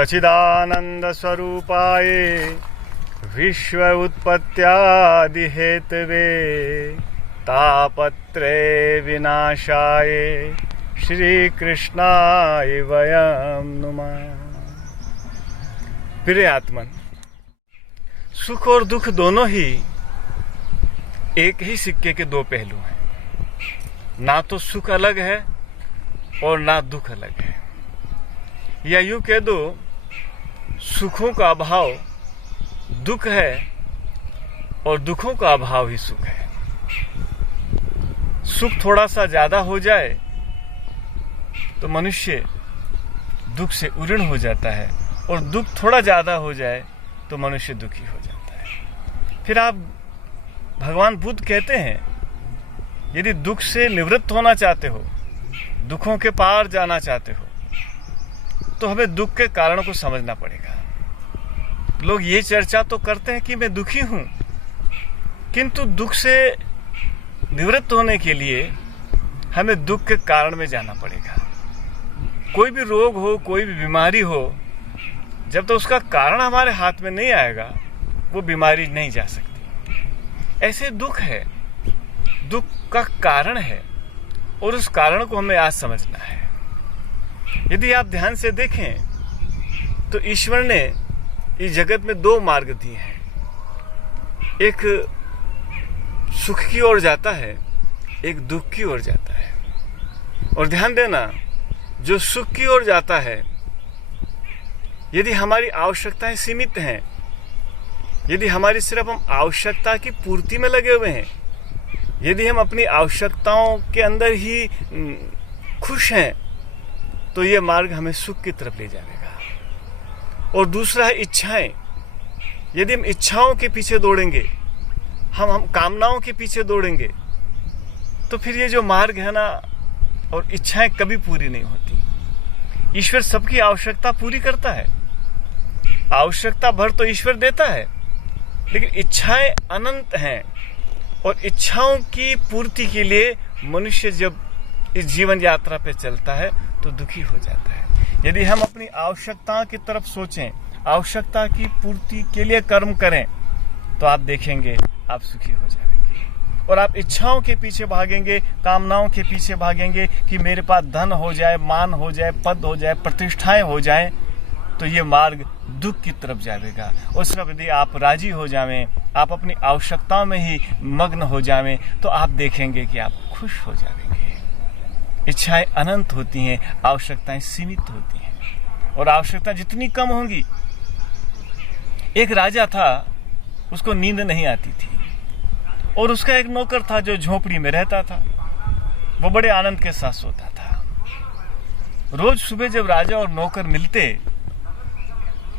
सच्चिदानंद स्वरूपाय विश्व उत्पत्त्यादि हेतवे तापत्रय विनाशाय श्री कृष्णाय वयं नुमः। प्रिय आत्मन, सुख और दुख दोनों ही एक ही सिक्के के दो पहलू हैं। ना तो सुख अलग है और ना दुख अलग है, या यूं कह दो सुखों का अभाव दुख है और दुखों का अभाव ही सुख है। सुख थोड़ा सा ज्यादा हो जाए तो मनुष्य दुख से उऋण हो जाता है, और दुख थोड़ा ज्यादा हो जाए तो मनुष्य दुखी हो जाता है। फिर आप भगवान बुद्ध कहते हैं, यदि दुख से निवृत्त होना चाहते हो, दुखों के पार जाना चाहते हो, तो हमें दुख के कारणों को समझना पड़ेगा। लोग ये चर्चा तो करते हैं कि मैं दुखी हूं, किंतु दुख से निवृत्त होने के लिए हमें दुख के कारण में जाना पड़ेगा। कोई भी रोग हो, कोई भी बीमारी हो, जब तक तो उसका कारण हमारे हाथ में नहीं आएगा, वो बीमारी नहीं जा सकती। ऐसे दुख है, दुख का कारण है, और उस कारण को हमें आज समझना है। यदि आप ध्यान से देखें तो ईश्वर ने इस जगत में दो मार्ग दिए हैं। एक सुख की ओर जाता है, एक दुख की ओर जाता है। और ध्यान देना, जो सुख की ओर जाता है, यदि हमारी आवश्यकताएं सीमित हैं, यदि हमारी सिर्फ हम आवश्यकता की पूर्ति में लगे हुए हैं, यदि हम अपनी आवश्यकताओं के अंदर ही खुश हैं, तो ये मार्ग हमें सुख की तरफ ले जाएगा। और दूसरा है इच्छाएं। यदि हम इच्छाओं के पीछे दौड़ेंगे, हम कामनाओं के पीछे दौड़ेंगे, तो फिर ये जो मार्ग है ना, और इच्छाएं कभी पूरी नहीं होती। ईश्वर सबकी आवश्यकता पूरी करता है, आवश्यकता भर तो ईश्वर देता है, लेकिन इच्छाएं अनंत हैं, और इच्छाओं की पूर्ति के लिए मनुष्य जब इस जीवन यात्रा पे चलता है तो दुखी हो जाता है। यदि हम अपनी आवश्यकताओं की तरफ सोचें, आवश्यकता की पूर्ति के लिए कर्म करें, तो आप देखेंगे आप सुखी हो जाएंगे। और आप इच्छाओं के पीछे भागेंगे, कामनाओं के पीछे भागेंगे कि मेरे पास धन हो जाए, मान हो जाए, पद हो जाए, प्रतिष्ठाएं हो जाए, तो ये मार्ग दुख की तरफ जाएगा। और सिर्फ यदि आप राजी हो जावें, आप अपनी आवश्यकताओं में ही मग्न हो जावें, तो आप देखेंगे कि आप खुश हो जाएंगे। इच्छाएं अनंत होती हैं, आवश्यकताएं सीमित होती हैं, और आवश्यकता जितनी कम होंगी। एक राजा था, उसको नींद नहीं आती थी, और उसका एक नौकर था जो झोपड़ी में रहता था। वो बड़े आनंद के साथ सोता था। रोज सुबह जब राजा और नौकर मिलते,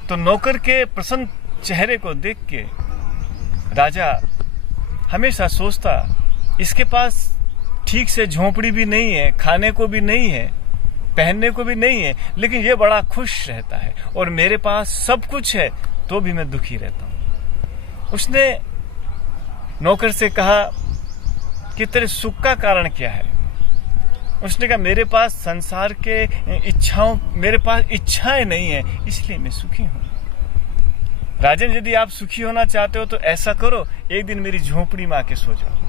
तो नौकर के प्रसन्न चेहरे को देख के राजा हमेशा सोचता, इसके पास ठीक से झोपड़ी भी नहीं है, खाने को भी नहीं है, पहनने को भी नहीं है, लेकिन ये बड़ा खुश रहता है, और मेरे पास सब कुछ है तो भी मैं दुखी रहता हूं। उसने नौकर से कहा कि तेरे सुख का कारण क्या है? उसने कहा, मेरे पास संसार के मेरे पास इच्छाएं नहीं है, इसलिए मैं सुखी हूं। राजन, यदि आप सुखी होना चाहते हो तो ऐसा करो, एक दिन मेरी झोपड़ी में आके सो जाओ।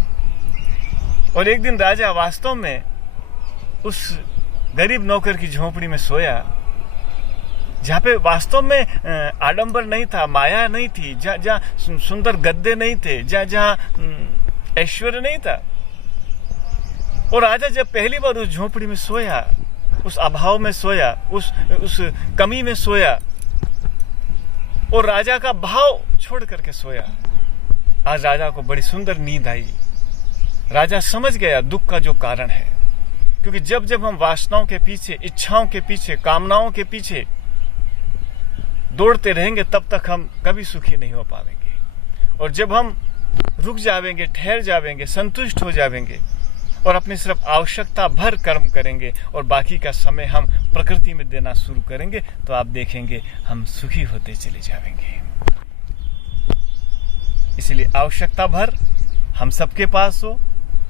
और एक दिन राजा वास्तव में उस गरीब नौकर की झोपड़ी में सोया, जहां पे वास्तव में आडंबर नहीं था, माया नहीं थी, जहां सुंदर गद्दे नहीं थे, जहां ऐश्वर्य नहीं था। और राजा जब पहली बार उस झोपड़ी में सोया, उस अभाव में सोया, उस कमी में सोया, और राजा का भाव छोड़ करके सोया, आज राजा को बड़ी सुंदर नींद आई। राजा समझ गया दुख का जो कारण है, क्योंकि जब जब हम वासनाओं के पीछे, इच्छाओं के पीछे, कामनाओं के पीछे दौड़ते रहेंगे, तब तक हम कभी सुखी नहीं हो पाएंगे। और जब हम रुक जावेंगे, ठहर जावेंगे, संतुष्ट हो जावेंगे, और अपनी सिर्फ आवश्यकता भर कर्म करेंगे, और बाकी का समय हम प्रकृति में देना शुरू करेंगे, तो आप देखेंगे हम सुखी होते चले जाएंगे। इसलिए आवश्यकता भर हम सबके पास हो,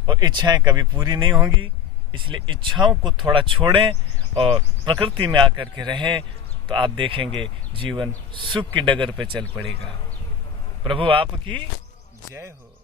और इच्छाएं कभी पूरी नहीं होंगी। इसलिए इच्छाओं को थोड़ा छोड़ें और प्रकृति में आकर के रहें, तो तो आप देखेंगे जीवन सुख की डगर पे चल पड़ेगा। प्रभु आपकी जय हो।